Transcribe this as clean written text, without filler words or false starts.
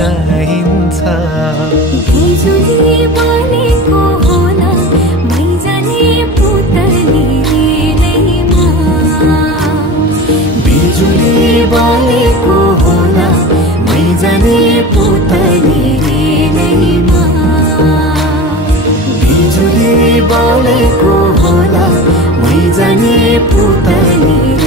चाहिन्छ। बिजुली बलेको होला मैजाने पुतलीमा, बिजुली बलेको होला मैजाने पुतलीमा, बिजुली बलेको होला मैजाने पुतलीमा।